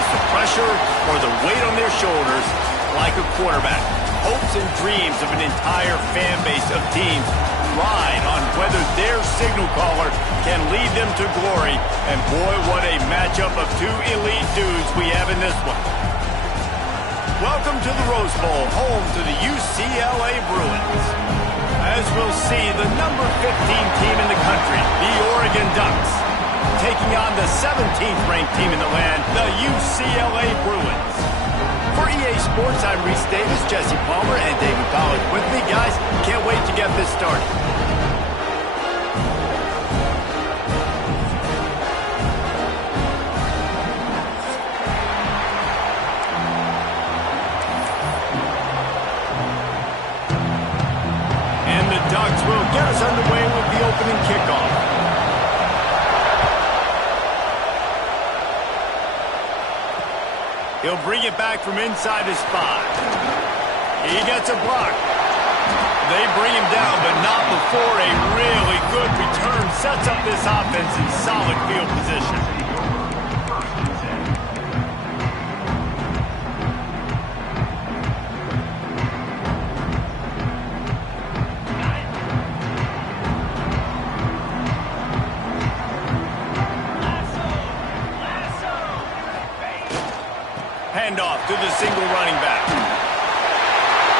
feels the pressure or the weight on their shoulders like a quarterback. Hopes and dreams of an entire fan base of teams ride on whether their signal caller can lead them to glory. And boy, what a matchup of two elite dudes we have in this one. Welcome to the Rose Bowl, home to the UCLA Bruins. As we'll see, the number 15 team in the country, the Oregon Ducks, taking on the 17th ranked team in the land, the UCLA Bruins. For EA Sports, I'm Reese Davis, Jesse Palmer, and David Collins with me. Guys, can't wait to get this started. And the Ducks will get us underway with the opening kickoff. He'll bring it back from inside his spot. He gets a block. They bring him down, but not before a really good return sets up this offense in solid field position. Handoff to the single running back.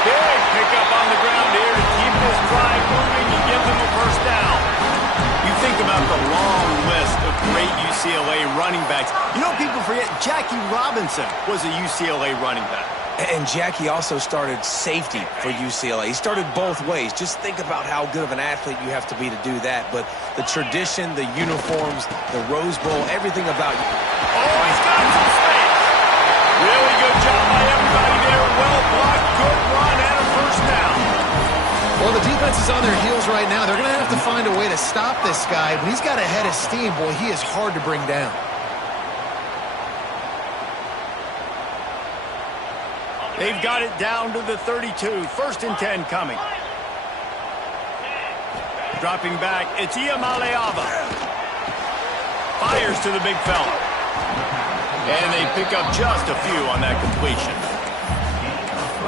Big pickup on the ground here to keep this drive moving and give them a first down. You think about the long list of great UCLA running backs. You know, people forget Jackie Robinson was a UCLA running back. And Jackie also started safety for UCLA. He started both ways. Just think about how good of an athlete you have to be to do that. But the tradition, the uniforms, the Rose Bowl, everything about you. Oh, he's got some space. Really good job by everybody there. Well blocked, good run, and a first down. Well, the defense is on their heels right now. They're going to have to find a way to stop this guy. When he's got a head of steam, boy, he is hard to bring down. They've got it down to the 32. First and 10 coming. Dropping back, it's Iamaleava. Fires to the big fella. And they pick up just a few on that completion.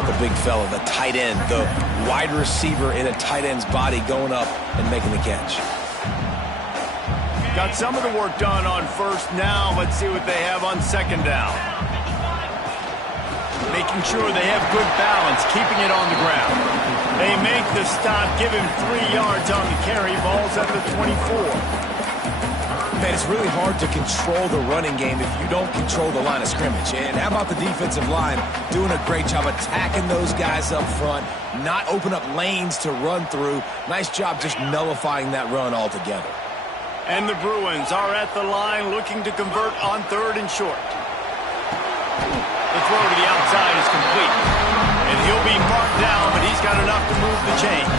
The big fella, the tight end, the wide receiver in a tight end's body going up and making the catch. Got some of the work done on first. Now let's see what they have on second down. Making sure they have good balance, keeping it on the ground. They make the stop, give him 3 yards on the carry. Ball's at the 24. Man, it's really hard to control the running game if you don't control the line of scrimmage. And how about the defensive line doing a great job attacking those guys up front, not open up lanes to run through. Nice job just nullifying that run altogether. And the Bruins are at the line looking to convert on third and short. The throw to the outside is complete. And he'll be marked down, but he's got enough to move the chains.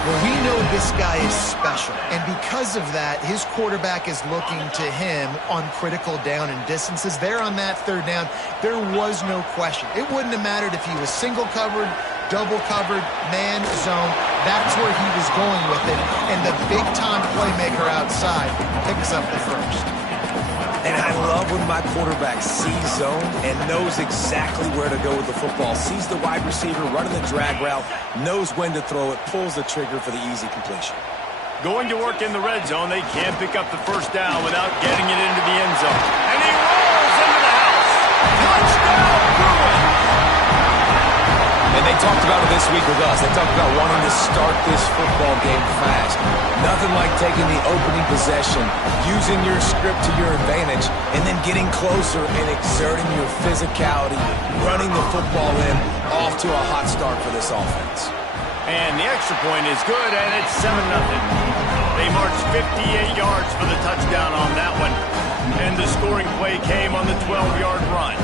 Well, we know this guy is special, and because of that, his quarterback is looking to him on critical down and distances. There on that third down, there was no question. It wouldn't have mattered if he was single covered, double covered, man, zone. That's where he was going with it, and the big-time playmaker outside picks up the first. And I love when my quarterback sees zone and knows exactly where to go with the football. Sees the wide receiver running the drag route, knows when to throw it, pulls the trigger for the easy completion. Going to work in the red zone, they can't pick up the first down without getting it into the end zone. And he rolls into the house. Touchdown, Bruins! And they talked about it this week with us. They talked about wanting to start this football game fast. Nothing like taking the opening possession, using your script to your advantage, and then getting closer and exerting your physicality, running the football in, off to a hot start for this offense. And the extra point is good, and it's 7-0. They marched 58 yards for the touchdown on that one. And the scoring play came on the 12-yard run.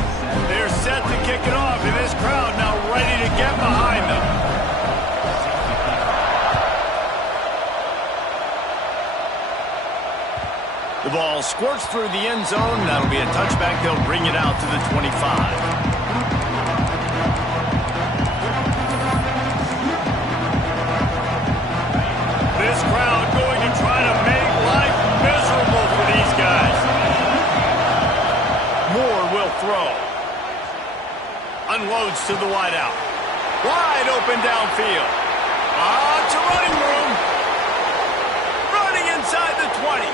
They're set to kick it off, and this crowd now ready to get behind them. The ball squirts through the end zone. That'll be a touchback. They'll bring it out to the 25. This crowd going to try to make life miserable for these guys. Moore will throw. Unloads to the wideout. Wide open downfield. It's a running room. Running inside the 20.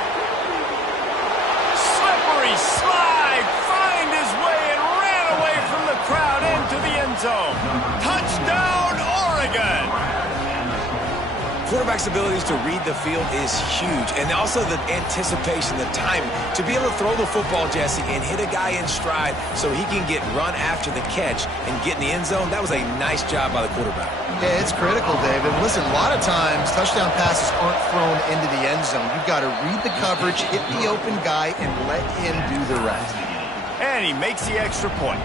Slippery slide. Find his way and ran away from the crowd into the end zone. Touchdown, Oregon. Quarterback's abilities to read the field is huge, and also the anticipation, the time to be able to throw the football, Jesse, and hit a guy in stride so he can get run after the catch and get in the end zone. That was a nice job by the quarterback. Yeah, it's critical, David. Listen, a lot of times touchdown passes aren't thrown into the end zone. You've got to read the coverage, hit the open guy, and let him do the rest. And he makes the extra point.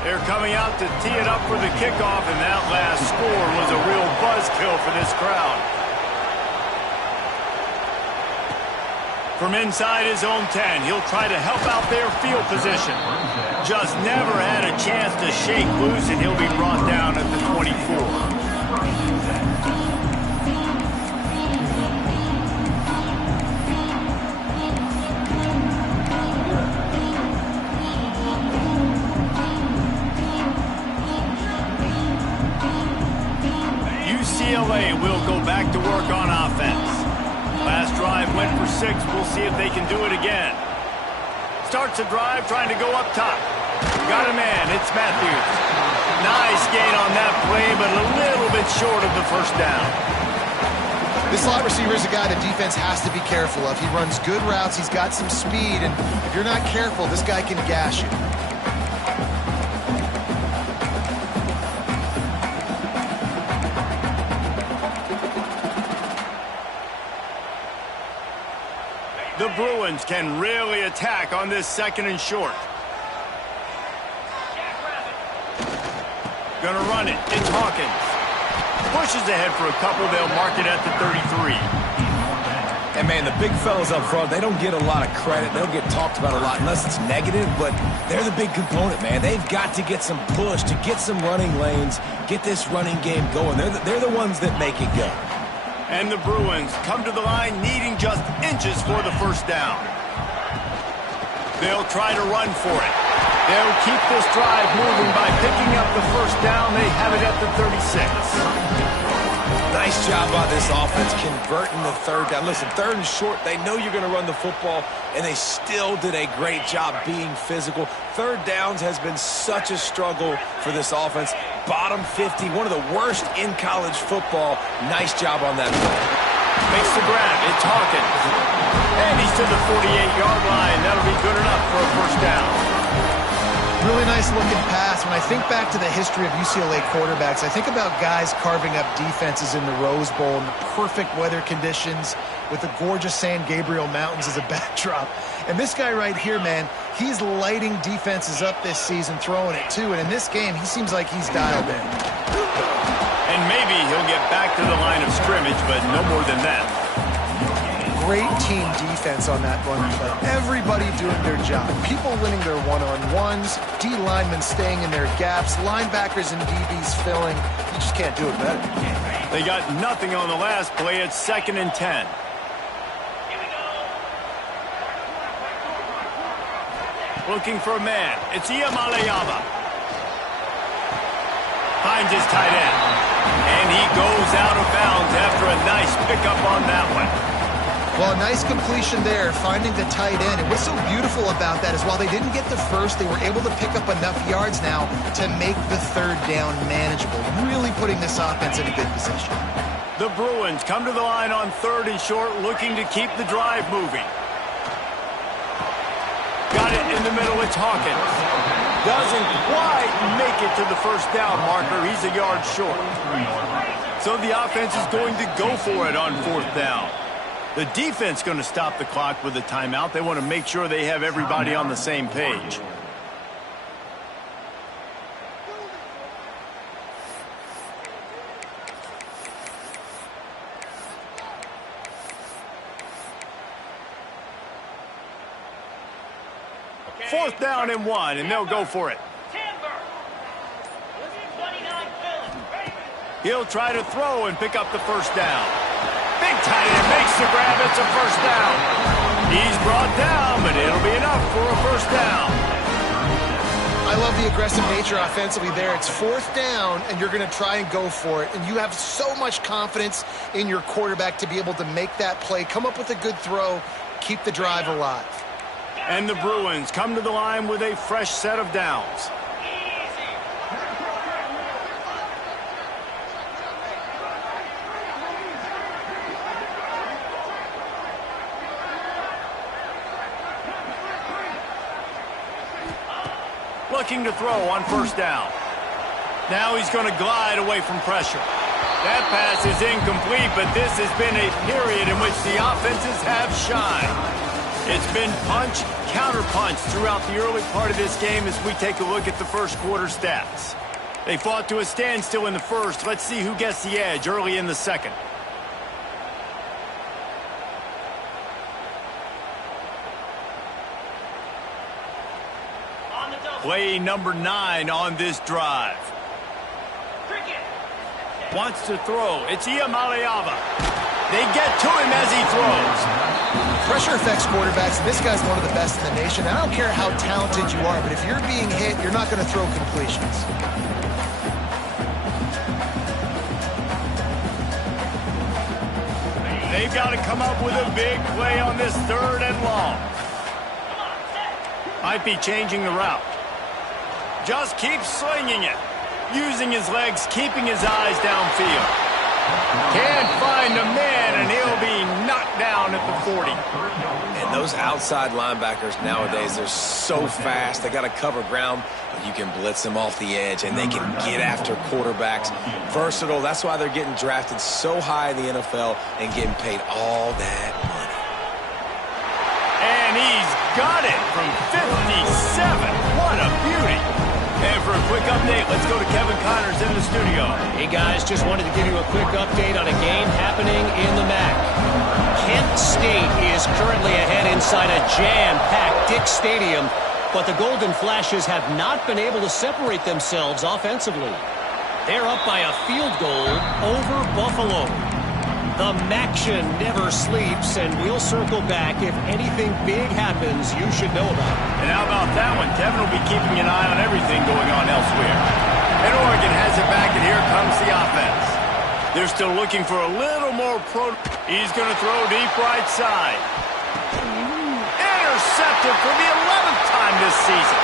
They're coming out to tee it up for the kickoff, and that last score was a real buzzkill for this crowd. From inside his own 10, he'll try to help out their field position. Just never had a chance to shake loose, and he'll be brought down at the 24. UCLA will go back to work on offense. Last drive went for 6. We'll see if they can do it again. Starts a drive trying to go up top. Got a man. It's Matthews. Nice gain on that play, but a little bit short of the first down. This slot receiver is a guy the defense has to be careful of. He runs good routes. He's got some speed, and if you're not careful, this guy can gash you. The Bruins can really attack on this 2nd and short. Gonna run it. It's Hawkins. Pushes ahead for a couple. They'll mark it at the 33. And, man, the big fellas up front, they don't get a lot of credit. They don't get talked about a lot unless it's negative, but they're the big component, man. They've got to get some push, to get some running lanes, get this running game going. They're the ones that make it go. And the Bruins come to the line needing just inches for the first down. They'll try to run for it. They'll keep this drive moving by picking up the first down. They have it at the 36. Nice job by this offense converting the 3rd down. Listen, 3rd and short, they know you're going to run the football, and they still did a great job being physical. 3rd downs has been such a struggle for this offense. Bottom 50, one of the worst in college football. Nice job on that play. Makes the grab. It's Hawkins. And he's to the 48-yard line. That'll be good enough for a first down. Really nice looking pass. When I think back to the history of UCLA quarterbacks, I think about guys carving up defenses in the Rose Bowl in the perfect weather conditions with the gorgeous San Gabriel Mountains as a backdrop. And this guy right here, man, he's lighting defenses up this season, throwing it too. And in this game, he seems like he's dialed in. And maybe he'll get back to the line of scrimmage, but no more than that. Great team defense on that run play. Everybody doing their job. People winning their one-on-ones, D linemen staying in their gaps, linebackers and DBs filling. You just can't do it better. They got nothing on the last play. It's 2nd and 10. Looking for a man. It's Iamaleava. Finds his tight end. And he goes out of bounds after a nice pickup on that one. Well, a nice completion there, finding the tight end. And what's so beautiful about that is while they didn't get the first, they were able to pick up enough yards now to make the 3rd down manageable, really putting this offense in a good position. The Bruins come to the line on 3rd and short, looking to keep the drive moving. Got it in the middle. It's Hawkins. Doesn't quite make it to the first down marker. He's a yard short. So the offense is going to go for it on 4th down. The defense going to stop the clock with a timeout. They want to make sure they have everybody on the same page. Okay. 4th down and 1, and they'll go for it. He'll try to throw and pick up the first down. Big tight end makes the grab. It's a first down. He's brought down, but it'll be enough for a first down. I love the aggressive nature offensively there. It's fourth down, and you're going to try and go for it. And you have so much confidence in your quarterback to be able to make that play, come up with a good throw, keep the drive alive. And the Bruins come to the line with a fresh set of downs. Looking to throw on first down. Now he's going to glide away from pressure. That pass is incomplete, but this has been a period in which the offenses have shined. It's been punch, counter-punch throughout the early part of this game as we take a look at the first quarter stats. They fought to a standstill in the first. Let's see who gets the edge early in the second. Play number 9 on this drive. Wants to throw. It's Iamaleava. They get to him as he throws. Pressure affects quarterbacks, and this guy's one of the best in the nation. I don't care how talented you are, but if you're being hit, you're not going to throw completions. They've got to come up with a big play on this third and long. Might be changing the route. Just keeps slinging it. Using his legs, keeping his eyes downfield. Can't find a man, and he'll be knocked down at the 40. And those outside linebackers nowadays, they're so fast. They got to cover ground, but you can blitz them off the edge, and they can get after quarterbacks. Versatile. That's why they're getting drafted so high in the NFL and getting paid all that money. And he's got it from 57. What a beauty. And for a quick update, let's go to Kevin Connors in the studio. Hey, guys, just wanted to give you a quick update on a game happening in the MAC. Kent State is currently ahead inside a jam-packed Dick Stadium, but the Golden Flashes have not been able to separate themselves offensively. They're up by a field goal over Buffalo. The MACtion never sleeps, and we'll circle back if anything big happens you should know about. And how about that one? Kevin will be keeping an eye on everything going on elsewhere. And Oregon has it back, and here comes the offense. They're still looking for a little more He's going to throw deep right side. Intercepted for the 11th time this season.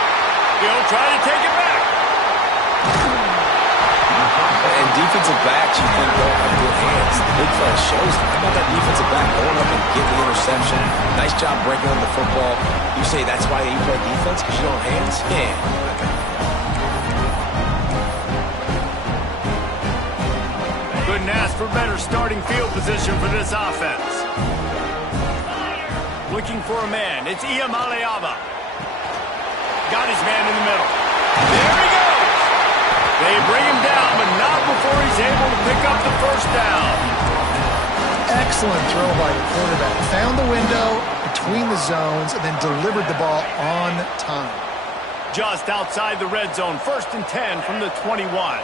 He'll try to take it back. And defensive backs, you think, don't have good hands. The big fella shows them. How about that defensive back going up and getting the interception? Nice job breaking on the football. You say that's why you play defense, because you don't have hands? Yeah. Couldn't ask for better starting field position for this offense. Looking for a man. It's Iamaleava. Got his man in the middle. There he goes. They bring him down, but not before he's able to pick up the first down. Excellent throw by the quarterback. Found the window between the zones and then delivered the ball on time. Just outside the red zone. 1st and 10 from the 21.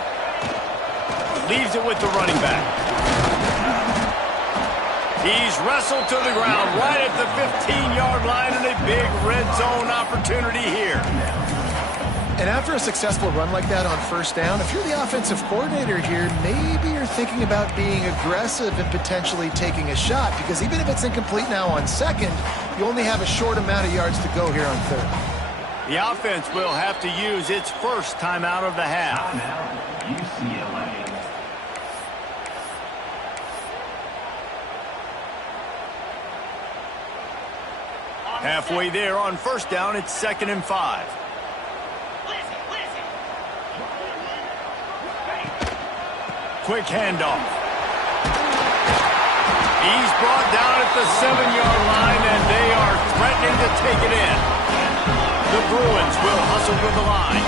Leaves it with the running back. He's wrestled to the ground right at the 15-yard line, and a big red zone opportunity here. And after a successful run like that on first down, if you're the offensive coordinator here, maybe you're thinking about being aggressive and potentially taking a shot, because even if it's incomplete now on second, you only have a short amount of yards to go here on third. The offense will have to use its first timeout of the half. Halfway there on first down, it's 2nd and 5. Quick handoff. He's brought down at the 7-yard line, and they are threatening to take it in. The Bruins will hustle with the line.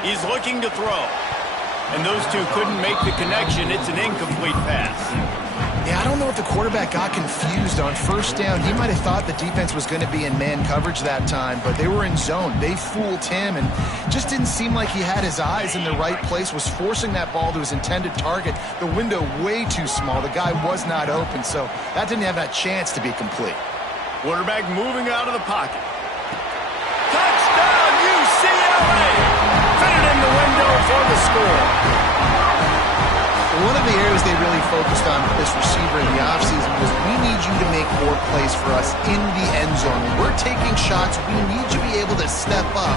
He's looking to throw. And those two couldn't make the connection. It's an incomplete pass. Yeah, I don't know if the quarterback got confused on first down. He might have thought the defense was going to be in man coverage that time, but they were in zone. They fooled him and just didn't seem like he had his eyes in the right place, was forcing that ball to his intended target. The window way too small. The guy was not open, so that didn't have that chance to be complete. Quarterback moving out of the pocket. Touchdown, UCLA! Fitted in the window for the score. One of the areas they really focused on with this receiver in the offseason was, we need you to make more plays for us in the end zone. When we're taking shots, we need you to be able to step up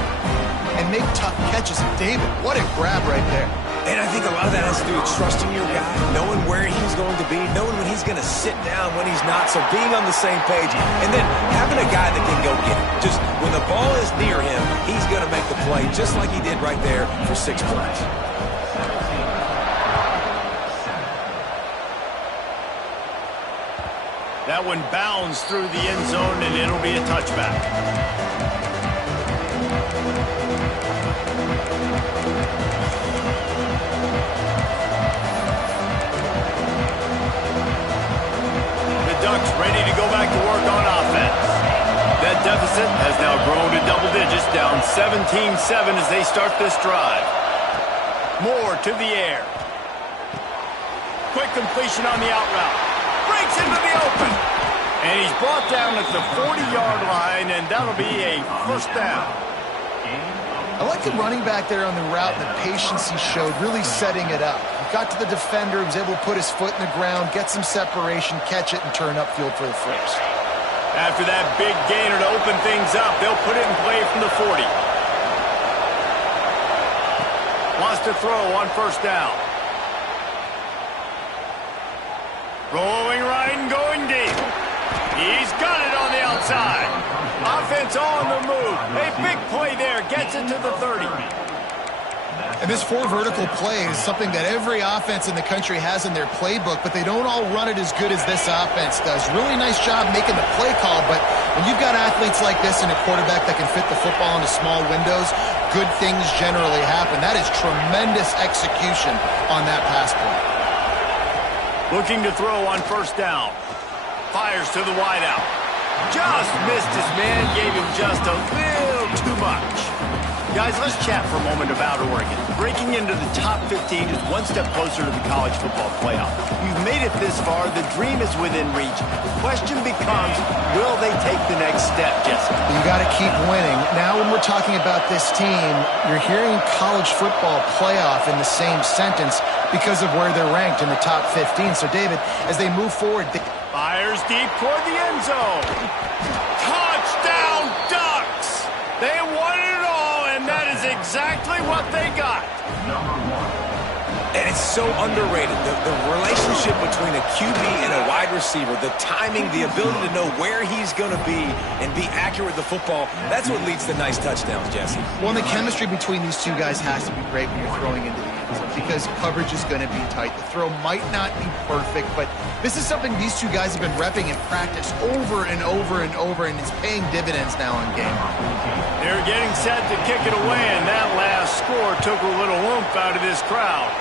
and make tough catches. And David, what a grab right there. And I think a lot of that has to do with trusting your guy, knowing where he's going to be, knowing when he's going to sit down, when he's not, so being on the same page, and then having a guy that can go get it. Just when the ball is near him, he's going to make the play, just like he did right there for 6 points. That one bounds through the end zone, and it'll be a touchback. The Ducks ready to go back to work on offense. That deficit has now grown to double digits, down 17-7 as they start this drive. Moore to the air. Quick completion on the out route. Breaks into the open. And he's brought down at the 40-yard line, and that'll be a first down. I like the running back there on the route, the patience he showed, really setting it up. He got to the defender, was able to put his foot in the ground, get some separation, catch it, and turn upfield for the first. After that big gainer to open things up, they'll put it in play from the 40. Wants to throw on first down. Rolling right and going deep. He's got it on the outside. Offense on the move. A big play there. Gets it to the 30. And this 4 vertical play is something that every offense in the country has in their playbook, but they don't all run it as good as this offense does. Really nice job making the play call, but when you've got athletes like this and a quarterback that can fit the football into small windows, good things generally happen. That is tremendous execution on that pass play. Looking to throw on first down. Fires to the wideout. Just missed his man. Gave him just a little too much. Guys, let's chat for a moment about Oregon. Breaking into the top 15 is one step closer to the college football playoff. You've made it this far. The dream is within reach. The question becomes, will they take the next step, Jesse? You got to keep winning. Now when we're talking about this team, you're hearing college football playoff in the same sentence because of where they're ranked in the top 15. So, David, as they move forward... Fires deep toward the end zone. Touchdown, Ducks! They won it all, and that is exactly what they got. And it's so underrated. The relationship between a QB and a wide receiver, the timing, the ability to know where he's going to be and be accurate with the football, that's what leads to nice touchdowns, Jesse. Well, and the chemistry between these two guys has to be great when you're throwing into the end zone because coverage is going to be tight. The throw might not be perfect, but this is something these two guys have been repping in practice over and over and over, and it's paying dividends now in game. They're getting set to kick it away, and that last score took a little oomph out of this crowd.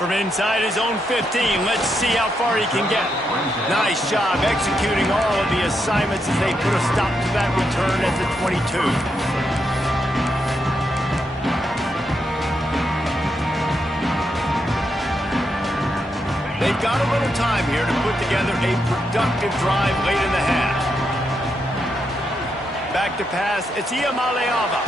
From inside his own 15, let's see how far he can get. Nice job executing all of the assignments as they put a stop to that return at the 22. They've got a little time here to put together a productive drive late in the half. Back to pass, it's Iamaleava.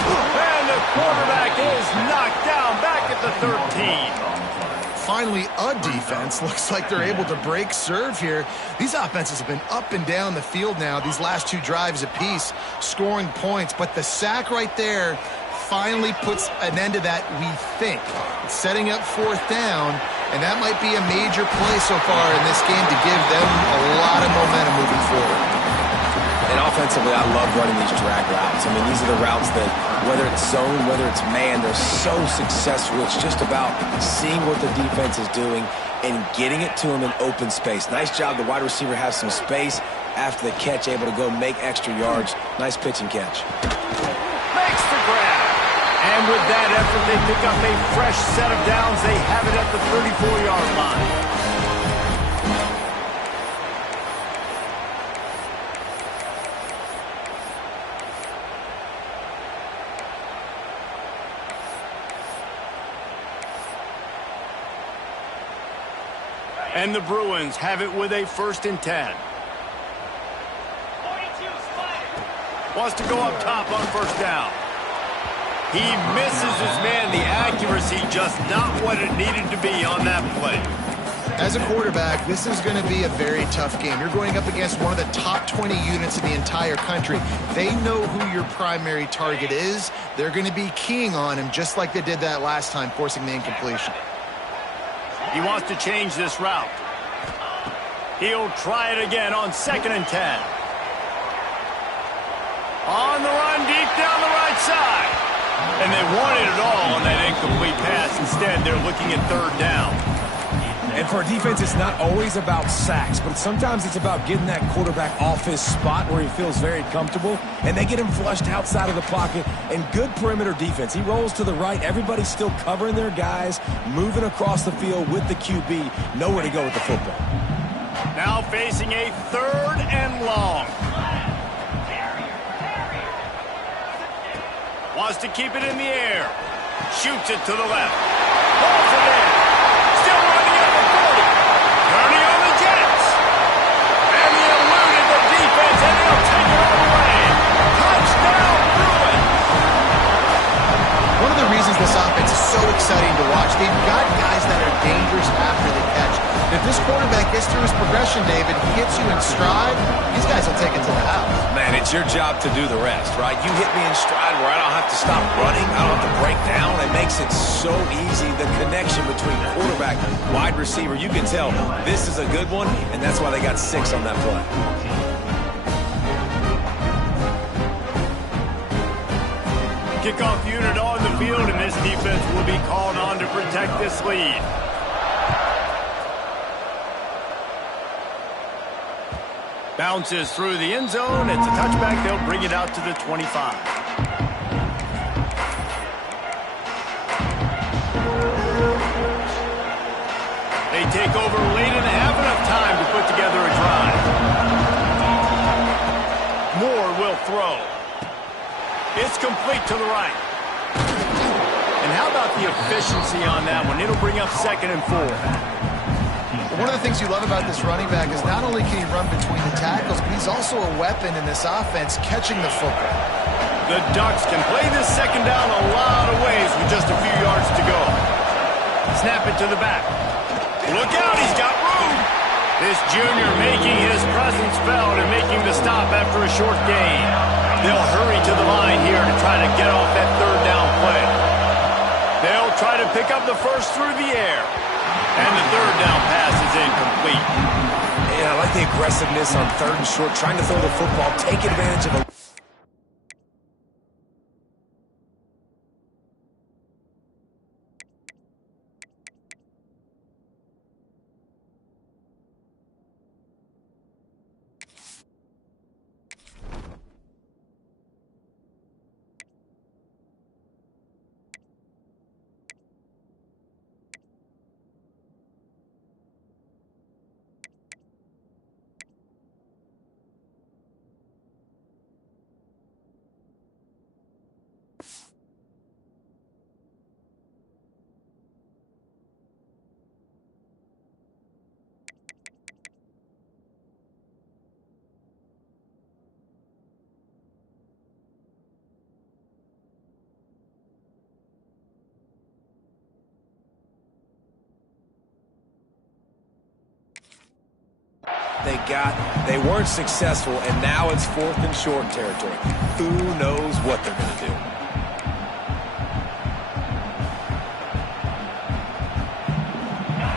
And the quarterback is knocked down back at the 13. Finally, a defense. Looks like they're able to break serve here. These offenses have been up and down the field now, these last 2 drives apiece, scoring points. But the sack right there finally puts an end to that, we think. It's setting up 4th down, and that might be a major play so far in this game to give them a lot of momentum moving forward. And offensively, I love running these drag routes. I mean, these are the routes that, whether it's zone, whether it's man, they're so successful. It's just about seeing what the defense is doing and getting it to him in open space. Nice job. The wide receiver has some space after the catch, able to go make extra yards. Nice pitch and catch. Makes the grab. And with that effort, they pick up a fresh set of downs. They have it at the 34-yard line. And the Bruins have it with a 1st and 10. Wants to go up top on 1st down. He misses his man. The accuracy just not what it needed to be on that play. As a quarterback, this is going to be a very tough game. You're going up against one of the top 20 units in the entire country. They know who your primary target is. They're going to be keying on him just like they did that last time, forcing the incompletion. He wants to change this route. He'll try it again on 2nd and 10. On the run, deep down the right side. And they wanted it all on that incomplete pass. Instead, they're looking at 3rd down. And for a defense, it's not always about sacks, but sometimes it's about getting that quarterback off his spot where he feels very comfortable, and they get him flushed outside of the pocket. And good perimeter defense. He rolls to the right. Everybody's still covering their guys, moving across the field with the QB. Nowhere to go with the football. Now facing a 3rd and long. Wants to keep it in the air. Shoots it to the left. Balls it in. Still running up the 40. Turning on the Jets. And he eluded the defense, and he'll take it all away. Touchdown, Bruins. One of the reasons this offense is so exciting to watch, they've got guys that are dangerous after the catch. If this quarterback gets through his progression, David, he hits you in stride, these guys will take it to the house. Man, it's your job to do the rest, right? You hit me in stride where I don't have to stop running. I don't have to break down. It makes it so easy, the connection between quarterback, wide receiver. You can tell this is a good one, and that's why they got 6 on that play. Kickoff unit on the field, and this defense will be called on to protect this lead. Bounces through the end zone. It's a touchback. They'll bring it out to the 25. They take over late and have enough time to put together a drive. Moore will throw. It's complete to the right. And how about the efficiency on that one? It'll bring up 2nd and 4. One of the things you love about this running back is not only can he run between the tackles, but he's also a weapon in this offense catching the football. The Ducks can play this 2nd down a lot of ways with just a few yards to go. Snap it to the back. Look out, he's got room. This junior making his presence felt and making the stop after a short gain. They'll hurry to the line here to try to get off that 3rd down play. They'll try to pick up the 1st through the air. And the 3rd down pass is incomplete. Yeah, I like the aggressiveness on 3rd and short, trying to throw the football, take advantage of a... They weren't successful, and now it's 4th and short territory. Who knows what they're going to do?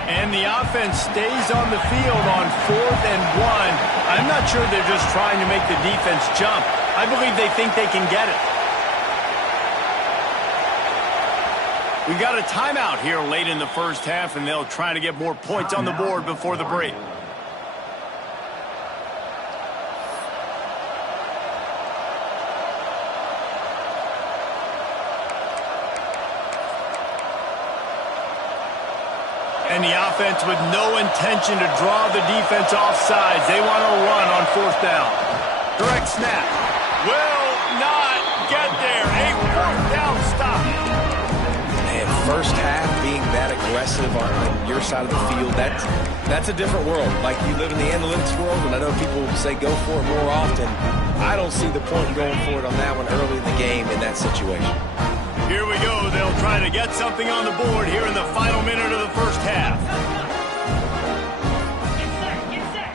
And the offense stays on the field on 4th and 1. I'm not sure they're just trying to make the defense jump. I believe they think they can get it. We got a timeout here late in the 1st half, and they'll try to get more points on the board before the break. And the offense with no intention to draw the defense off sides. They want to run on 4th down. Direct snap. Will not get there. A 4th down stop. Man, first half being that aggressive on your side of the field, that's a different world. Like, you live in the analytics world, and I know people say go for it more often. I don't see the point in going for it on that one early in the game in that situation. Here we go. They'll try to get something on the board here in the final minute of the first half.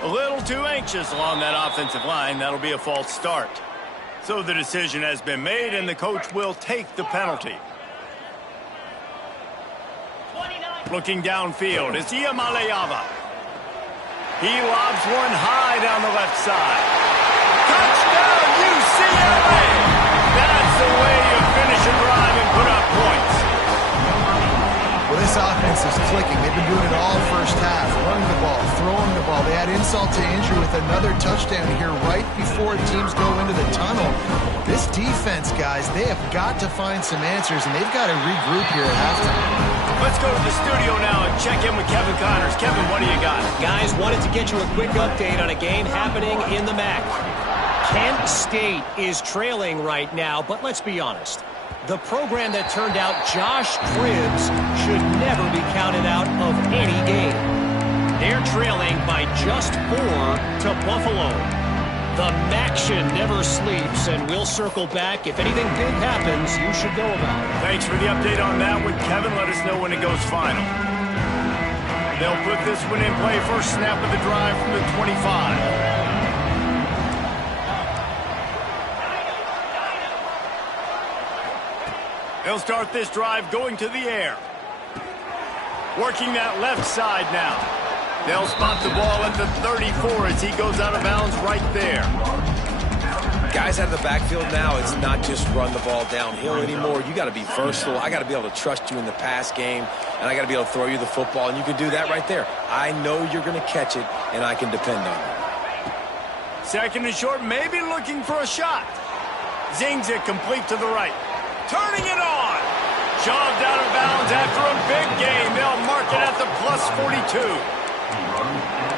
A little too anxious along that offensive line. That'll be a false start. So the decision has been made, and the coach will take the penalty. Looking downfield, it's Iamaleava. He lobs one high down the left side. Touchdown, UCLA! That's the way you finish a drive and put up points. Well, this offense is clicking. They've been doing it all first half. Running the ball, throwing the ball. They had insult to injury with another touchdown here right before teams go into the tunnel. This defense, guys, they have got to find some answers, and they've got to regroup here at halftime. Let's go to the studio now and check in with Kevin Connors. Kevin, what do you got? Guys, wanted to get you a quick update on a game happening in the MAC. Kent State is trailing right now, but let's be honest. The program that turned out Josh Cribbs should never be counted out of any game. They're trailing by just 4 to Buffalo. The MACtion never sleeps, and we'll circle back. If anything big happens, you should know about it. Thanks for the update on that one, Kevin. Let us know when it goes final. They'll put this one in play. First snap of the drive from the 25. They'll start this drive going to the air. Working that left side now. They'll spot the ball at the 34 as he goes out of bounds right there. Guys out of the backfield now, it's not just run the ball downhill anymore. You got to be versatile. I got to be able to trust you in the pass game, and I got to be able to throw you the football, and you can do that right there. I know you're going to catch it, and I can depend on it. Second and short, maybe looking for a shot. Zings it complete to the right. Turning it on. Shoved out of bounds after a big gain. They'll mark it at the plus 42.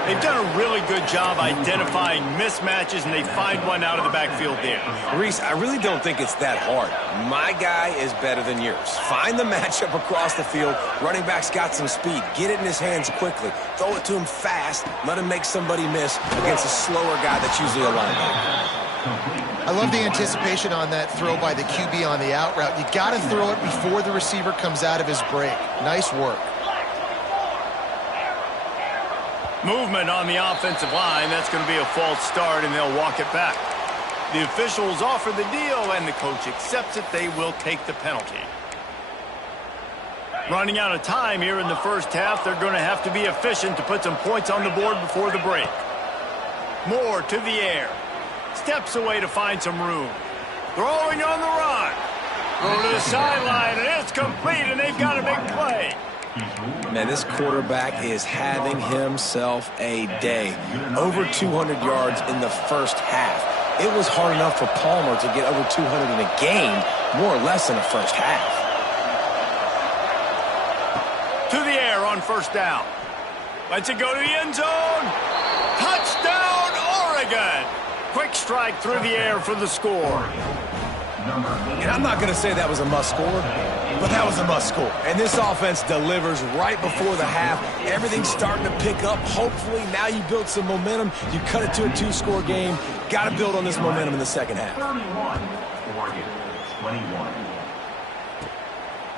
They've done a really good job identifying mismatches, and they find one out of the backfield there. Reese, I really don't think it's that hard. My guy is better than yours. Find the matchup across the field. Running back's got some speed. Get it in his hands quickly. Throw it to him fast. Let him make somebody miss against a slower guy that's usually a linebacker. I love the anticipation on that throw by the QB on the out route. You got to throw it before the receiver comes out of his break. Nice work. Movement on the offensive line. That's going to be a false start, and they'll walk it back. The officials offer the deal, and the coach accepts it. They will take the penalty. Running out of time here in the first half. They're going to have to be efficient to put some points on the board before the break. Moore to the air. Steps away to find some room. Throwing on the run. Go to the sideline, and it's complete, and they've got a big play. Man, this quarterback is having himself a day. Over 200 yards in the first half. It was hard enough for Palmer to get over 200 in a game, more or less in the first half. To the air on first down. Lets it go to the end zone. Touchdown, Oregon. Quick strike through the air for the score. And I'm not going to say that was a must score, but that was a must score. And this offense delivers right before the half. Everything's starting to pick up. Hopefully now you build some momentum. You cut it to a 2-score game. Got to build on this momentum in the second half. 21.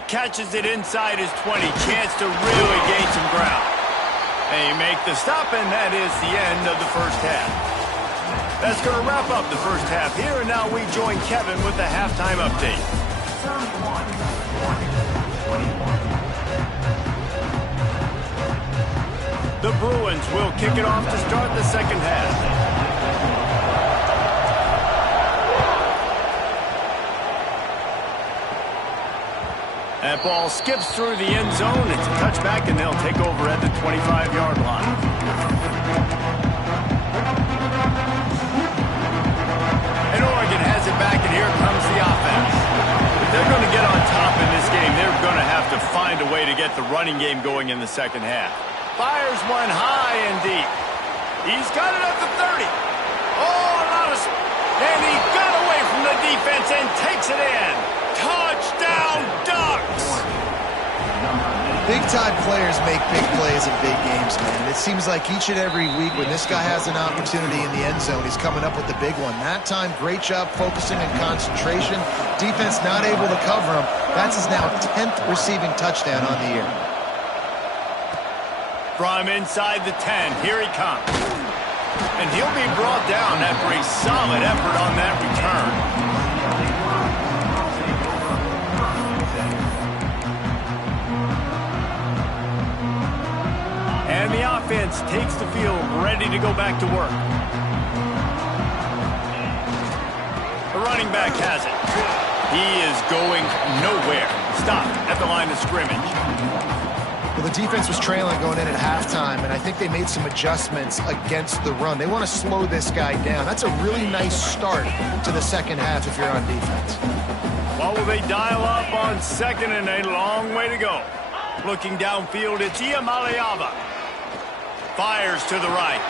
Catches it inside his 20. Chance to really gain some ground. They make the stop, and that is the end of the first half. That's going to wrap up the first half here, and now we join Kevin with the halftime update. The Bruins will kick it off to start the second half. That ball skips through the end zone. It's a touchback, and they'll take over at the 25-yard line. And Oregon has it back, and here comes the offense. If they're going to get on top in this game, they're going to have to find a way to get the running game going in the second half. Fires one high and deep. He's got it at the 30. And he got away from the defense and takes it in. Touchdown, Ducks! Big-time players make big plays in big games, man. It seems like each and every week when this guy has an opportunity in the end zone, he's coming up with the big one. That time, great job focusing and concentration. Defense not able to cover him. That's his now 10th receiving touchdown on the year. From inside the 10, here he comes. And he'll be brought down after a solid effort on that return. And the offense takes the field, ready to go back to work. The running back has it. He is going nowhere. Stop at the line of scrimmage. Well, the defense was trailing going in at halftime, and I think they made some adjustments against the run. They want to slow this guy down. That's a really nice start to the second half if you're on defense. Well, will they dial up on second and a long way to go? Looking downfield, it's Iamaleava. Fires to the right.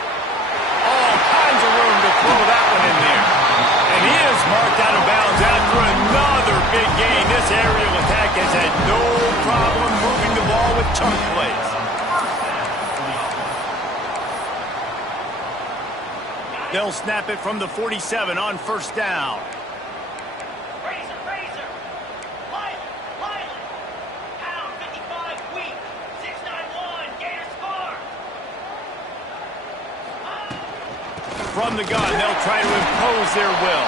All kinds of room to throw that one in there. And he is marked out of bounds after another big gain. This aerial attack has had no problem moving the ball with chunk plays. They'll snap it from the 47 on first down. From the gun, they'll try to impose their will.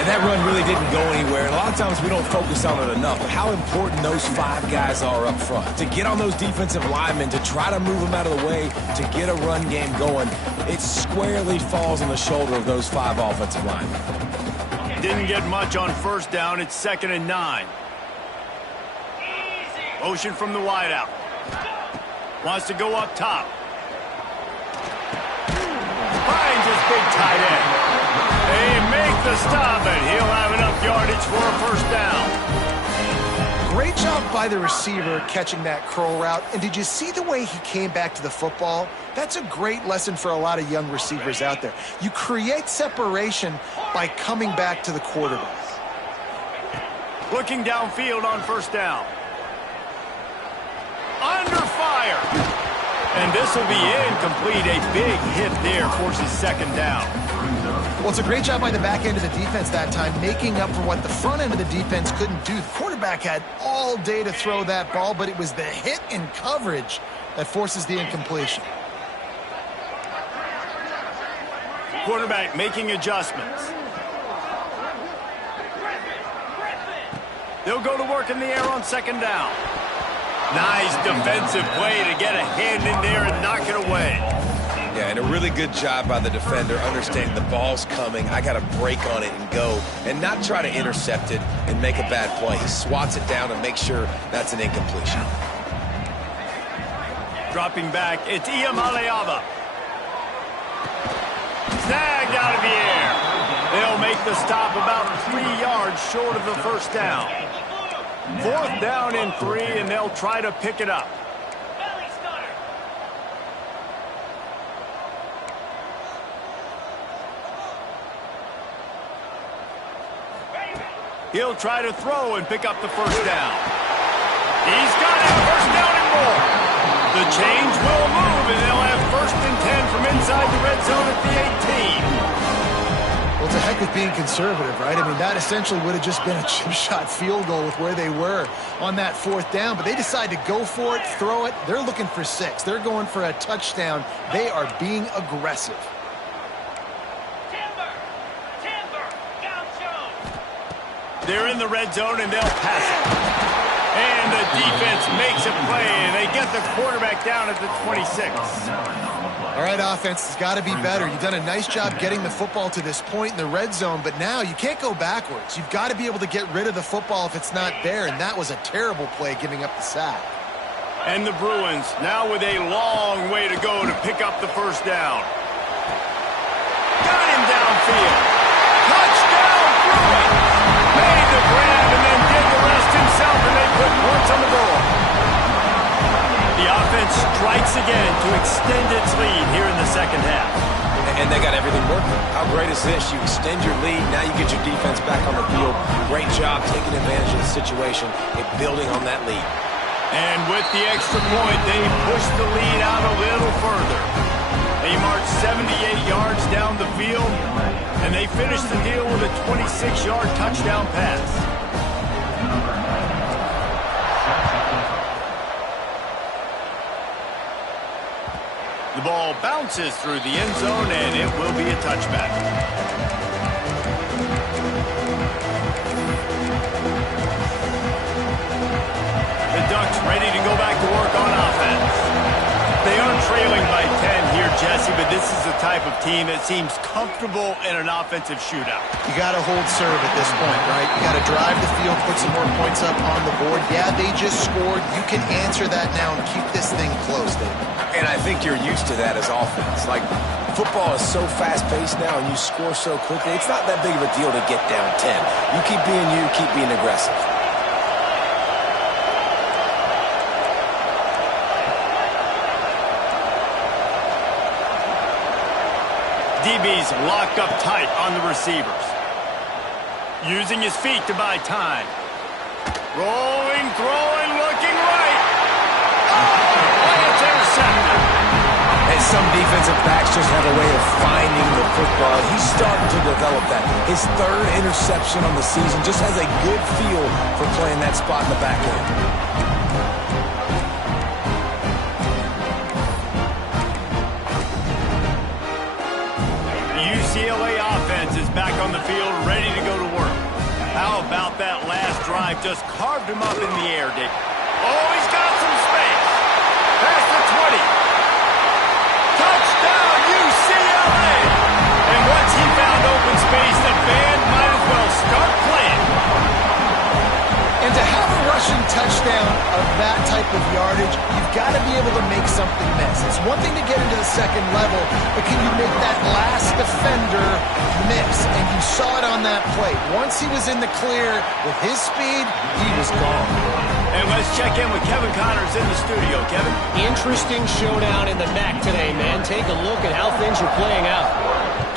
And that run really didn't go anywhere. And a lot of times we don't focus on it enough, but how important those 5 guys are up front. To get on those defensive linemen, to try to move them out of the way, to get a run game going, it squarely falls on the shoulder of those 5 offensive linemen. Didn't get much on first down. It's 2nd and 9. Motion from the wideout. Wants to go up top. Finds his big tight end. They make the stop, and he'll have enough yardage for a first down. Great job by the receiver catching that curl route. And did you see the way he came back to the football? That's a great lesson for a lot of young receivers out there. You create separation by coming back to the quarterback. Looking downfield on first down. Under fire. And this will be incomplete. A big hit there forces second down. Well, it's a great job by the back end of the defense that time, making up for what the front end of the defense couldn't do. The quarterback had all day to throw that ball, but it was the hit in coverage that forces the incompletion. Quarterback making adjustments. They'll go to work in the air on second down. Nice defensive play to get a hand in there and knock it away. Yeah, and a really good job by the defender understanding the ball's coming. I got to break on it and go and not try to intercept it and make a bad play. He swats it down and makes sure that's an incompletion. Dropping back, it's Iamaleava. Snagged out of the air. They'll make the stop about 3 yards short of the first down. 4th down and 3, and they'll try to pick it up. He'll try to throw and pick up the first down. He's got it, first down and more. The chains will move, and they'll have 1st and 10 from inside the red zone at the 18. Well, it's a heck of being conservative, right? I mean, that essentially would have just been a chip shot field goal with where they were on that 4th down, but they decide to go for it, throw it. They're looking for 6. They're going for a touchdown. They are being aggressive. They're in the red zone, and they'll pass it. And the defense makes a play, and they get the quarterback down at the 26. All right, offense, it's got to be better. You've done a nice job getting the football to this point in the red zone, but now you can't go backwards. You've got to be able to get rid of the football if it's not there, and that was a terrible play giving up the sack. And the Bruins now with a long way to go to pick up the first down. Got him downfield. Touchdown, Bruins! Made the grab and then did the rest himself, and they put points on the board. The offense strikes again to extend its lead here in the second half. And they got everything working. How great is this? You extend your lead, now you get your defense back on the field. Great job taking advantage of the situation and building on that lead. And with the extra point, they push the lead out a little further. They march 78 yards down the field, and they finish the deal with a 26-yard touchdown pass. The ball bounces through the end zone, and it will be a touchback. The Ducks ready to go back to work on offense. They are trailing by 10 here, Jesse, but this is the type of team that seems comfortable in an offensive shootout. You got to hold serve at this point, right? You got to drive the field, put some more points up on the board. Yeah, they just scored. You can answer that now and keep this thing close, David. And I think you're used to that as offense. Like, football is so fast-paced now and you score so quickly, it's not that big of a deal to get down 10. You keep being you, keep being aggressive. DB's locked up tight on the receivers. Using his feet to buy time. Rolling, throwing, looking right. Oh, it's intercepted. And some defensive backs just have a way of finding the football. He's starting to develop that. His third interception on the season just has a good feel for playing that spot in the back end. UCLA offense is back on the field, ready to go to work. How about that last drive? Just carved him up in the air, Dick. Oh, he's got some space. Past the 20. Touchdown, UCLA! And once he found open space, the band might as well start playing. And to have a rushing touchdown of that type of yardage, you've got to be able to make something miss. It's one thing to get into the second level, but can you make that last defender miss? And you saw it on that play. Once he was in the clear with his speed, he was gone. And let's check in with Kevin Connors in the studio. Kevin? Interesting showdown in the MAC today, man. Take a look at how things are playing out.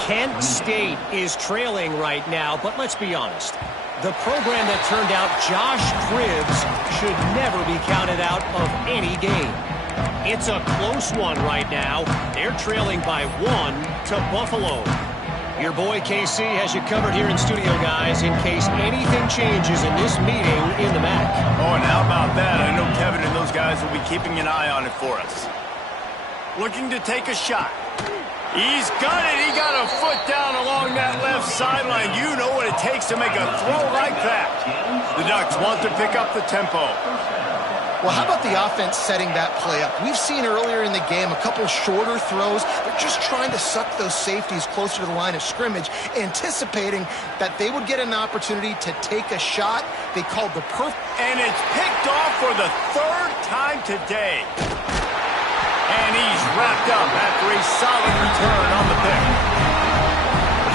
Kent State is trailing right now, but let's be honest. The program that turned out Josh Cribbs should never be counted out of any game. It's a close one right now. They're trailing by 1 to Buffalo. Your boy KC has you covered here in studio, guys, in case anything changes in this meeting in the MAC. Oh, and how about that? I know Kevin and those guys will be keeping an eye on it for us. Looking to take a shot. He's got it. He got a foot down along that left sideline. You know what it takes to make a throw like that. The Ducks want to pick up the tempo. Well, how about the offense setting that play up? We've seen earlier in the game a couple shorter throws. They're just trying to suck those safeties closer to the line of scrimmage, anticipating that they would get an opportunity to take a shot. They called the perfect. And it's picked off for the third time today. And he's wrapped up after a solid return on the pick.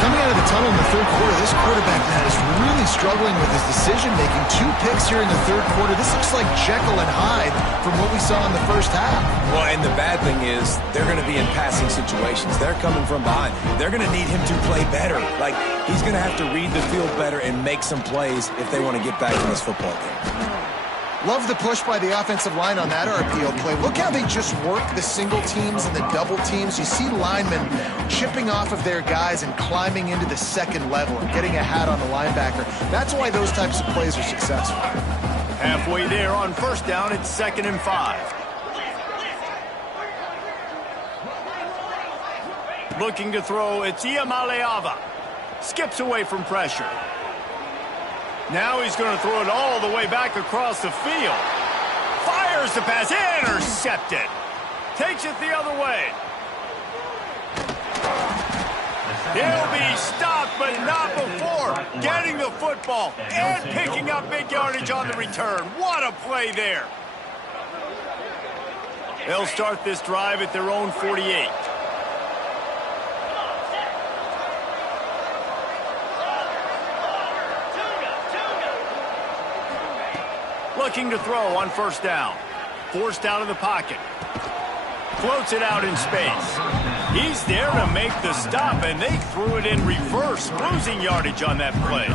Coming out of the tunnel in the third quarter, this quarterback, Matt, is really struggling with his decision-making. 2 picks here in the third quarter. This looks like Jekyll and Hyde from what we saw in the first half. Well, and the bad thing is they're going to be in passing situations. They're coming from behind. They're going to need him to play better. Like, he's going to have to read the field better and make some plays if they want to get back in this football game. Love the push by the offensive line on that RPO play. Look how they just work the single teams and the double teams. You see linemen chipping off of their guys and climbing into the second level and getting a hat on the linebacker. That's why those types of plays are successful. Halfway there on first down, it's 2nd and 5. Looking to throw, it's Iamaleava. Skips away from pressure. Now he's going to throw it all the way back across the field. Fires the pass, intercepted. Takes it the other way. He'll be stopped, but not before getting the football and picking up big yardage on the return. What a play there. They'll start this drive at their own 48. Looking to throw on first down. Forced out of the pocket. Floats it out in space. He's there to make the stop, and they threw it in reverse, losing yardage on that play.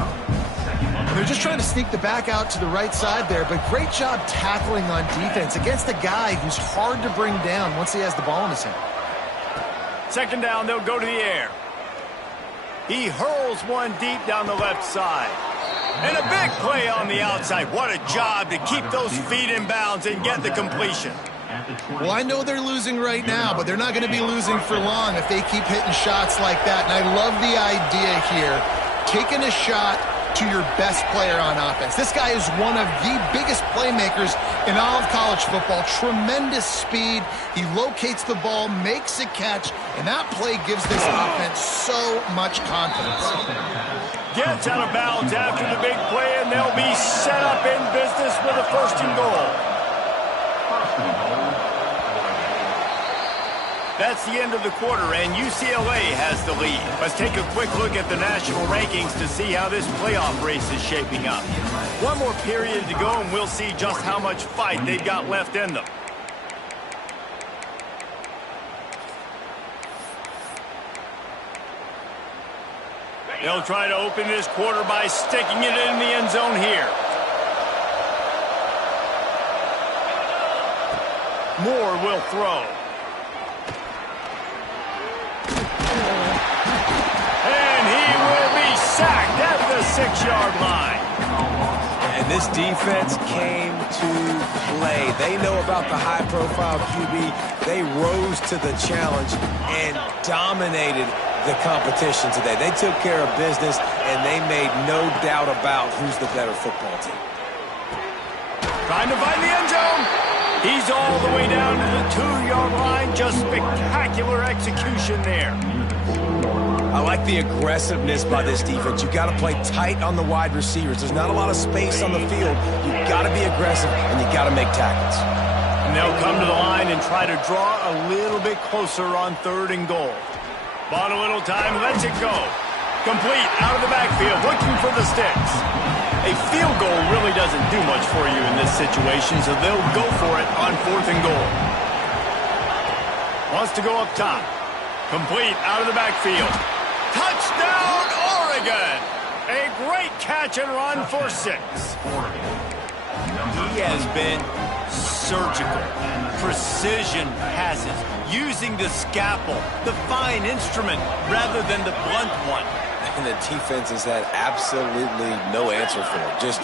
They're just trying to sneak the back out to the right side there, but great job tackling on defense against a guy who's hard to bring down once he has the ball in his hand. Second down, they'll go to the air. He hurls one deep down the left side. And a big play on the outside. What a job to keep those feet in bounds and get the completion. Well, I know they're losing right now, but they're not going to be losing for long if they keep hitting shots like that. And I love the idea here, taking a shot to your best player on offense. This guy is one of the biggest playmakers in all of college football. Tremendous speed. He locates the ball, makes a catch, and that play gives this offense so much confidence. Gets out of bounds after the big play, and they'll be set up in business with a 1st and goal. That's the end of the quarter, and UCLA has the lead. Let's take a quick look at the national rankings to see how this playoff race is shaping up. One more period to go, and we'll see just how much fight they've got left in them. They'll try to open this quarter by sticking it in the end zone here. Moore will throw. And he will be sacked at the 6-yard line. And this defense came to play. They know about the high-profile QB. They rose to the challenge and dominated the competition today. They took care of business, and they made no doubt about who's the better football team. Trying to find the end zone. He's all the way down to the 2-yard line. Just spectacular execution there. I like the aggressiveness by this defense. You got to play tight on the wide receivers. There's not a lot of space on the field. You got to be aggressive, and you got to make tackles. And they'll come to the line and try to draw a little bit closer on 3rd and goal. Bought a little time, lets it go. Complete out of the backfield, looking for the sticks. A field goal really doesn't do much for you in this situation, so they'll go for it on 4th and goal. Wants to go up top. Complete out of the backfield. Touchdown, Oregon! A great catch and run for 6. He has been surgical, precision passes, using the scalpel, the fine instrument, rather than the blunt one. And the defense has had absolutely no answer for him. Just,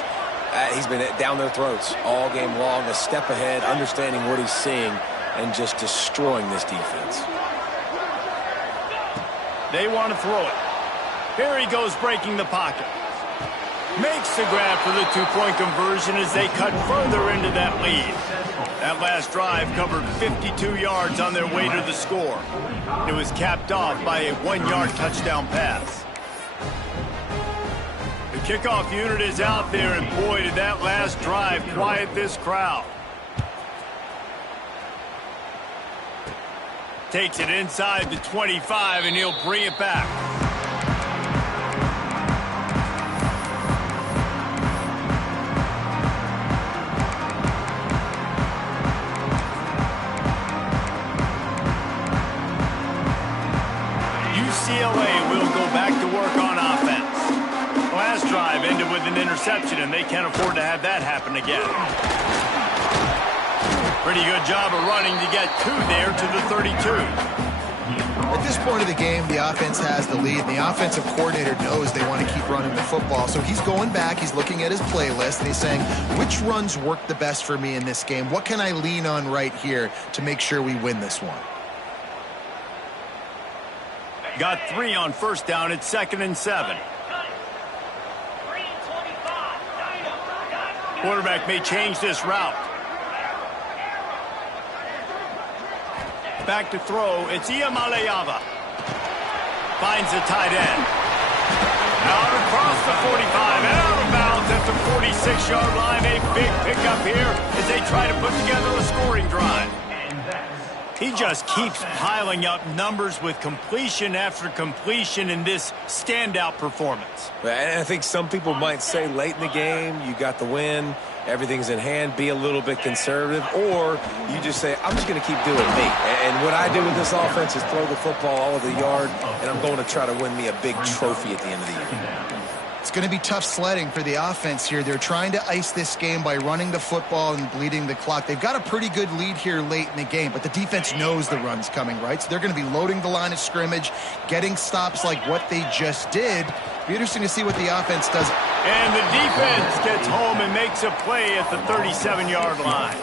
he's been down their throats all game long, a step ahead, understanding what he's seeing, and just destroying this defense. They want to throw it. Here he goes, breaking the pocket. Makes the grab for the 2-point conversion as they cut further into that lead. That last drive covered 52 yards on their way to the score. It was capped off by a 1-yard touchdown pass. The kickoff unit is out there, and boy, did that last drive quiet this crowd. Takes it inside the 25, and he'll bring it back. UCLA will go back to work on offense. Last drive ended with an interception, and they can't afford to have that happen again. Pretty good job of running to get 2 there to the 32. At this point of the game, the offense has the lead, and the offensive coordinator knows they want to keep running the football. So he's going back, he's looking at his playlist, and he's saying, which runs work the best for me in this game? What can I lean on right here to make sure we win this one? Got 3 on 1st down. It's 2nd and 7. Quarterback may change this route. Back to throw. It's Iamaleava. Finds the tight end. Out across the 45 and out of bounds at the 46-yard line. A big pickup here as they try to put together a scoring drive. He just keeps piling up numbers with completion after completion in this standout performance. And I think some people might say late in the game, you got the win, everything's in hand, be a little bit conservative, or you just say, I'm just going to keep doing me. And what I do with this offense is throw the football all over the yard, and I'm going to try to win me a big trophy at the end of the year. It's going to be tough sledding for the offense here. They're trying to ice this game by running the football and bleeding the clock. They've got a pretty good lead here late in the game, but the defense knows the run's coming, right? So they're going to be loading the line of scrimmage, getting stops like what they just did. Be interesting to see what the offense does. And the defense gets home and makes a play at the 37-yard line.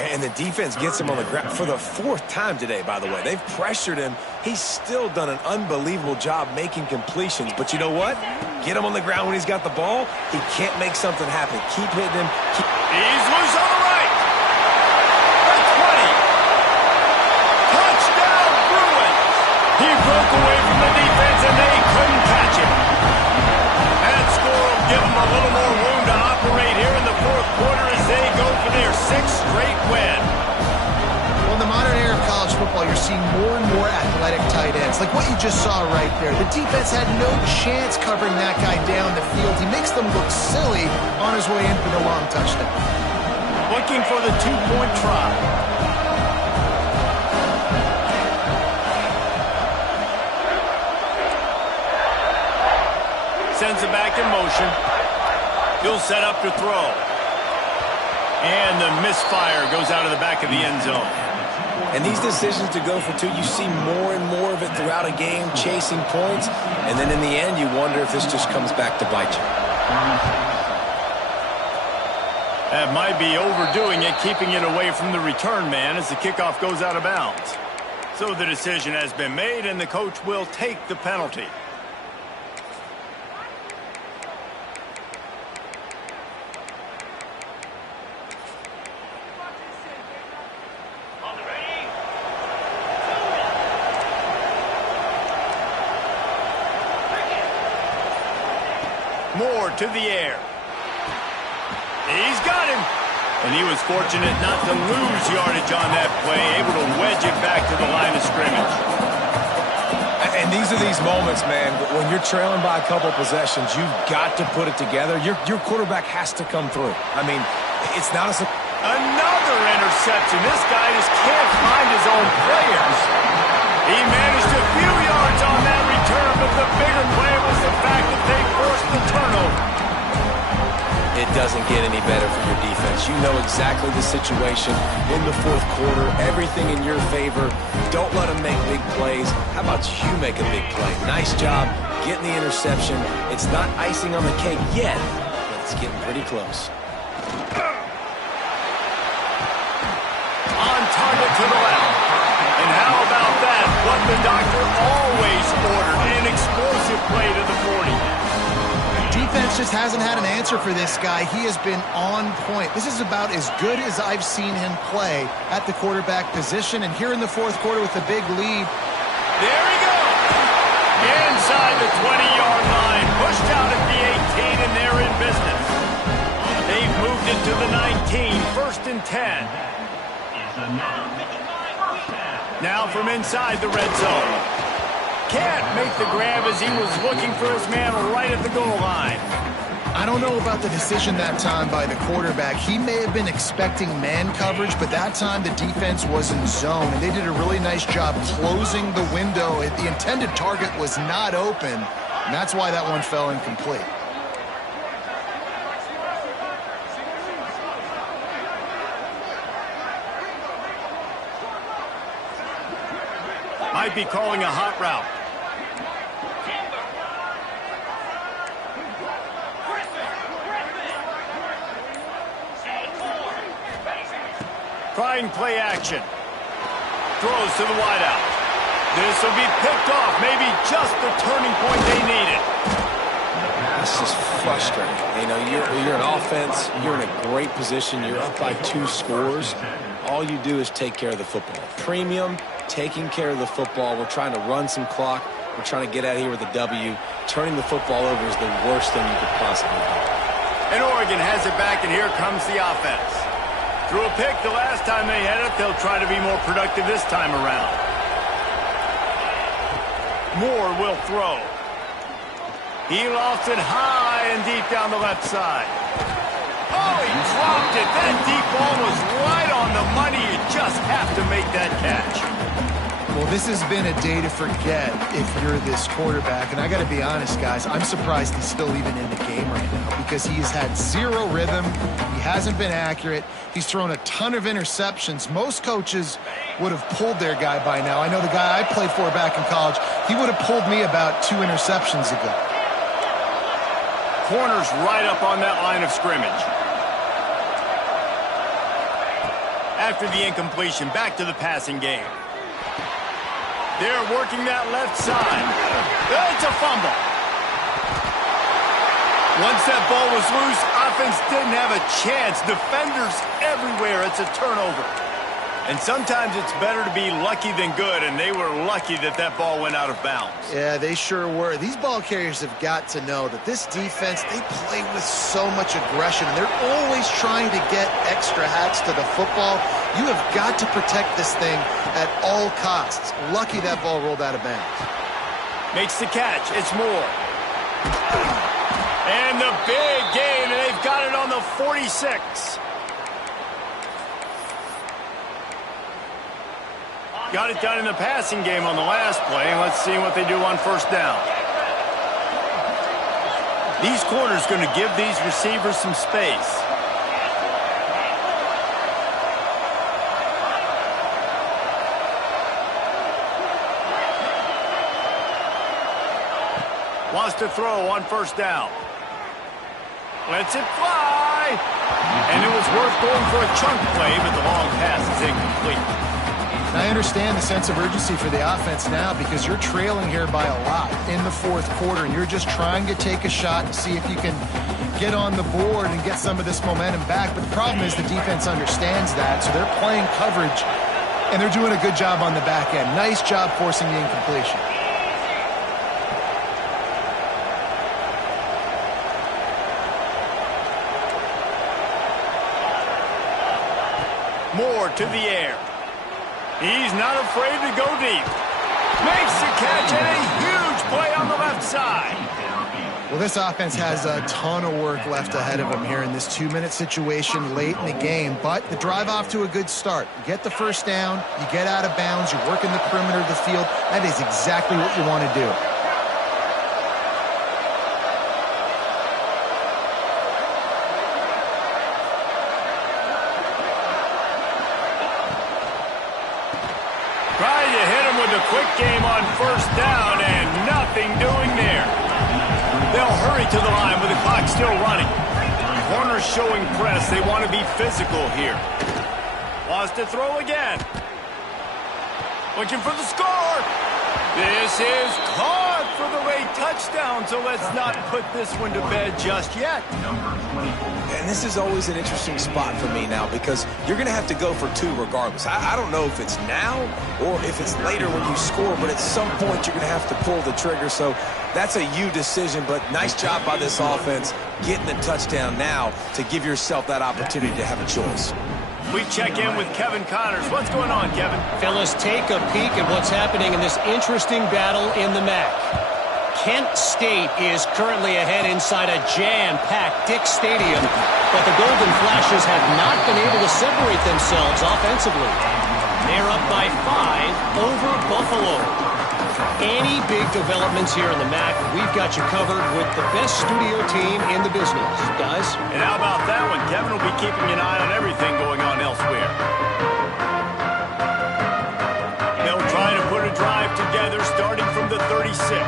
And the defense gets him on the ground for the 4th time today, by the way. They've pressured him. He's still done an unbelievable job making completions. But you know what? Get him on the ground when he's got the ball. He can't make something happen. Keep hitting him. He's loose on the right. The 20. Touchdown, Bruins. He broke away from the defense, and they couldn't catch him. That score will give them a little more room to operate here in the 4th quarter as they go for their 6th straight win. Well, in the modern era of college football, you're seeing more and more athletic tight ends, like what you just saw right there. The defense had no chance covering that guy down the field. He makes them look silly on his way in for the long touchdown. Looking for the 2-point try. Sends it back in motion. He'll set up to throw. And the misfire goes out of the back of the end zone. And these decisions to go for 2, you see more and more of it throughout a game, chasing points. And then in the end, you wonder if this just comes back to bite you. That might be overdoing it, keeping it away from the return man as the kickoff goes out of bounds. So the decision has been made, and the coach will take the penalty. Moore to the air. He's got him. And he was fortunate not to lose yardage on that play, able to wedge it back to the line of scrimmage. And these are these moments, man, when you're trailing by a couple possessions, you've got to put it together. Your quarterback has to come through. I mean, it's not a... Another interception. This guy just can't find his own players. He managed a few yards on that return, but the bigger play was the fact that they forced the turnover. It doesn't get any better for your defense. You know exactly the situation in the 4th quarter, everything in your favor. Don't let them make big plays. How about you make a big play? Nice job getting the interception. It's not icing on the cake yet, but it's getting pretty close. On target to the left. And how about that? What the doctor always ordered, an explosive play to the 40. Defense just hasn't had an answer for this guy. He has been on point. This is about as good as I've seen him play at the quarterback position. And here in the 4th quarter with the big lead. There he goes. Inside the 20-yard line. Pushed out at the 18, and they're in business. They've moved it to the 19. 1st and 10. Now from inside the red zone. Can't make the grab as he was looking for his man right at the goal line. I don't know about the decision that time by the quarterback. He may have been expecting man coverage, but that time the defense was in zone, and they did a really nice job closing the window. The intended target was not open, and that's why that one fell incomplete. Might be calling a hot route. Trying play action. Throws to the wideout. This will be picked off. Maybe just the turning point they needed. This is frustrating. You know, you're an offense. You're in a great position. You're up by 2 scores. All you do is take care of the football. Premium, taking care of the football. We're trying to run some clock. We're trying to get out of here with a W. Turning the football over is the worst thing you could possibly do. And Oregon has it back, and here comes the offense. Threw a pick the last time they had it. They'll try to be more productive this time around. Moore will throw. He lofts it high and deep down the left side. Oh, he dropped it. That deep ball was right on the money. You just have to make that catch. Well, this has been a day to forget if you're this quarterback. And I got to be honest, guys, I'm surprised he's still even in the game right now because he has had zero rhythm. He hasn't been accurate. He's thrown a ton of interceptions. Most coaches would have pulled their guy by now. I know the guy I played for back in college, he would have pulled me about 2 interceptions ago. Corner's right up on that line of scrimmage. After the incompletion, back to the passing game. They're working that left side. It's a fumble. Once that ball was loose, offense didn't have a chance. Defenders everywhere. It's a turnover. And sometimes it's better to be lucky than good, and they were lucky that that ball went out of bounds. Yeah, they sure were. These ball carriers have got to know that this defense, they play with so much aggression, and they're always trying to get extra hats to the football. You have got to protect this thing at all costs. Lucky that ball rolled out of bounds. Makes the catch. It's Moore. And the big gain, and they've got it on the 46. Got it done in the passing game on the last play, and let's see what they do on first down. These corners going to give these receivers some space. Wants to throw on first down. Lets it fly. And it was worth going for a chunk play, but the long pass is incomplete. And I understand the sense of urgency for the offense now because you're trailing here by a lot in the fourth quarter, and you're just trying to take a shot to see if you can get on the board and get some of this momentum back. But the problem is the defense understands that, so they're playing coverage, and they're doing a good job on the back end. Nice job forcing the incompletion. Moore to the air. He's not afraid to go deep. Makes the catch and a huge play on the left side. Well, this offense has a ton of work left ahead of them here in this 2-minute situation late in the game. But the drive off to a good start. You get the first down, you get out of bounds, you're working the perimeter of the field. That is exactly what you want to do. Trying to hit him with a quick game on first down, and nothing doing there. They'll hurry to the line with the clock still running. Corners showing press. They want to be physical here. Wants to throw again. Looking for the score. This is caught for the late touchdown, so let's not put this one to bed just yet. And this is always an interesting spot for me now because you're going to have to go for 2 regardless. I don't know if it's now or if it's later when you score, but at some point you're going to have to pull the trigger. So that's a you decision, but nice job by this offense getting the touchdown now to give yourself that opportunity to have a choice. We check in with Kevin Connors. What's going on, Kevin? Fellas, take a peek at what's happening in this interesting battle in the MAC. Kent State is currently ahead inside a jam-packed Dix Stadium, but the Golden Flashes have not been able to separate themselves offensively. They're up by 5 over Buffalo. Any big developments here in the MAC, we've got you covered with the best studio team in the business. Guys? And how about that one? Kevin will be keeping an eye on everything going on elsewhere. They'll try to put a drive together starting from the 36.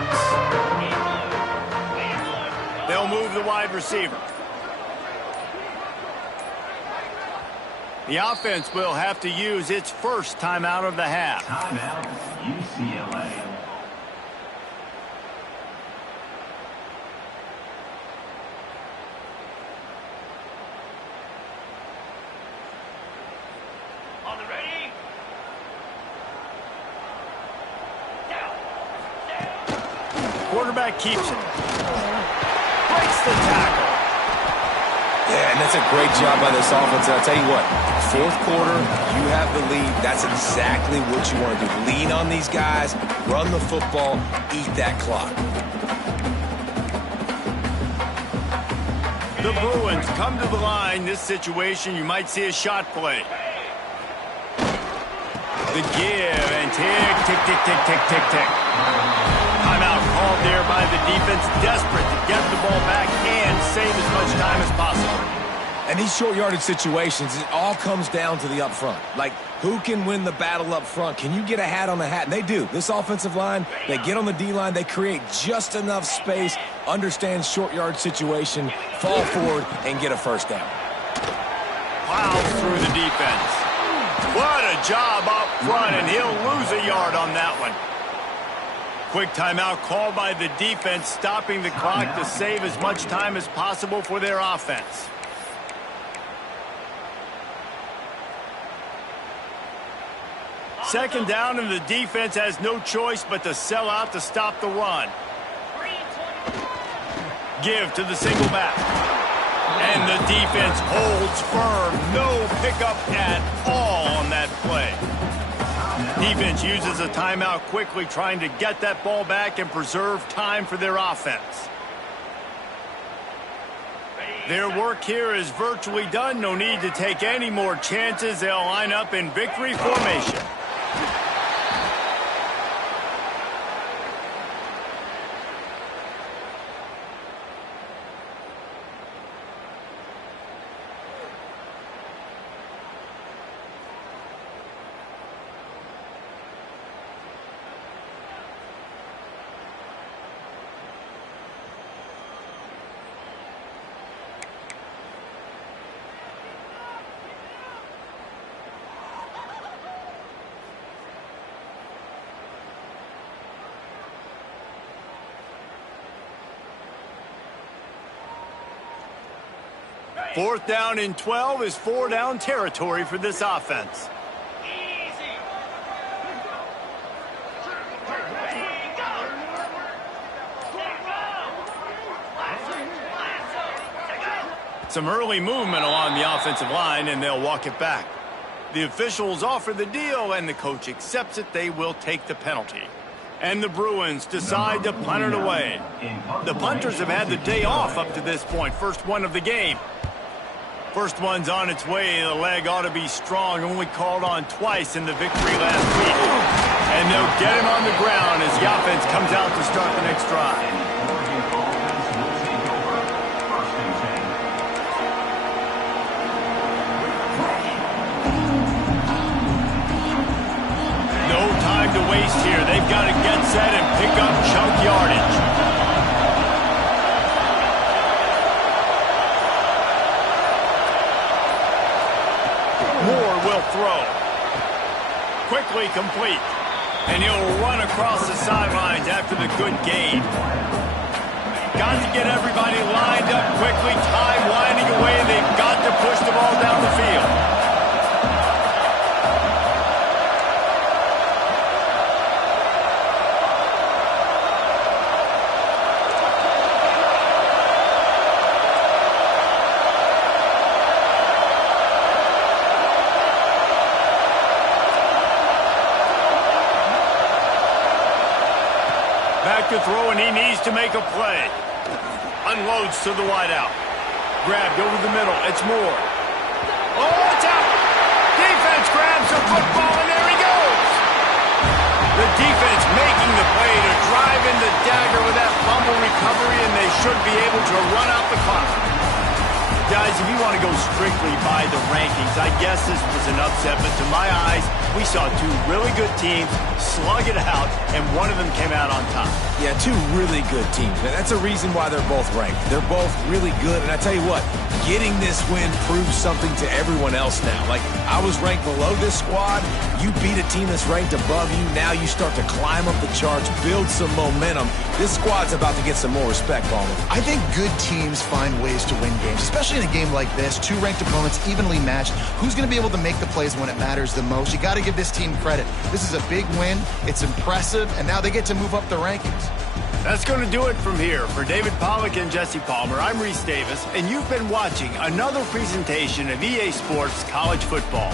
They'll move the wide receiver. The offense will have to use its first timeout of the half. Timeout, UCLA. On the ready? Quarterback keeps it. Breaks the tackle. Yeah, and that's a great job by this offense. And I'll tell you what, fourth quarter, you have the lead. That's exactly what you want to do. Lean on these guys, run the football, eat that clock. The Bruins come to the line. This situation, you might see a shot play. The give and tick, tick, tick, tick, tick, tick, tick. Timeout called there by the defense, desperate to get the ball back and save as much time as possible. And these short yardage situations, it all comes down to the up front. Like, who can win the battle up front? Can you get a hat on the hat? And they do. This offensive line, they get on the D-line, they create just enough space, understand short yard situation, fall forward, and get a first down. Plows through the defense. What a job up front, and he'll lose a yard on that one. Quick timeout called by the defense, stopping the clock to save as much time as possible for their offense. Second down, and the defense has no choice but to sell out to stop the run. Give to the single back. And the defense holds firm. No pickup at all on that play. Defense uses a timeout quickly, trying to get that ball back and preserve time for their offense. Their work here is virtually done. No need to take any more chances. They'll line up in victory formation. Fourth down and 12 is four-down territory for this offense. Some early movement along the offensive line, and they'll walk it back. The officials offer the deal, and the coach accepts it. They will take the penalty. And the Bruins decide to punt it away. The punters have had the day off up to this point. First one of the game. First one's on its way. The leg ought to be strong. Only called on twice in the victory last week. And they'll get him on the ground as the offense comes out to start the next drive. No time to waste here. They've got to get set and pick up chunk yardage. Moore will throw. Quickly complete. And he'll run across the sidelines after the good gain. Got to get everybody lined up quickly. Time winding away. They've got to push the ball down the field. To throw, and he needs to make a play. Unloads to the wideout. Grabbed over the middle. It's Moore. Oh, it's out. Defense grabs the football, and there he goes. The defense making the play to drive in the dagger with that fumble recovery, and they should be able to run out the clock. Guys, if you want to go strictly by the rankings, I guess this was an upset, but to my eyes, we saw two really good teams slug it out, and one of them came out on top. Yeah, two really good teams. And that's a reason why they're both ranked. They're both really good, and I tell you what, getting this win proves something to everyone else now. Like, I was ranked below this squad. You beat a team that's ranked above you. Now you start to climb up the charts, build some momentum. This squad's about to get some more respect, Palmer. I think good teams find ways to win games, especially in a game like this. Two ranked opponents evenly matched. Who's going to be able to make the plays when it matters the most? You got to give this team credit. This is a big win. It's impressive, and now they get to move up the rankings. That's going to do it from here. For David Pollack and Jesse Palmer, I'm Reese Davis, and you've been watching another presentation of EA Sports College Football.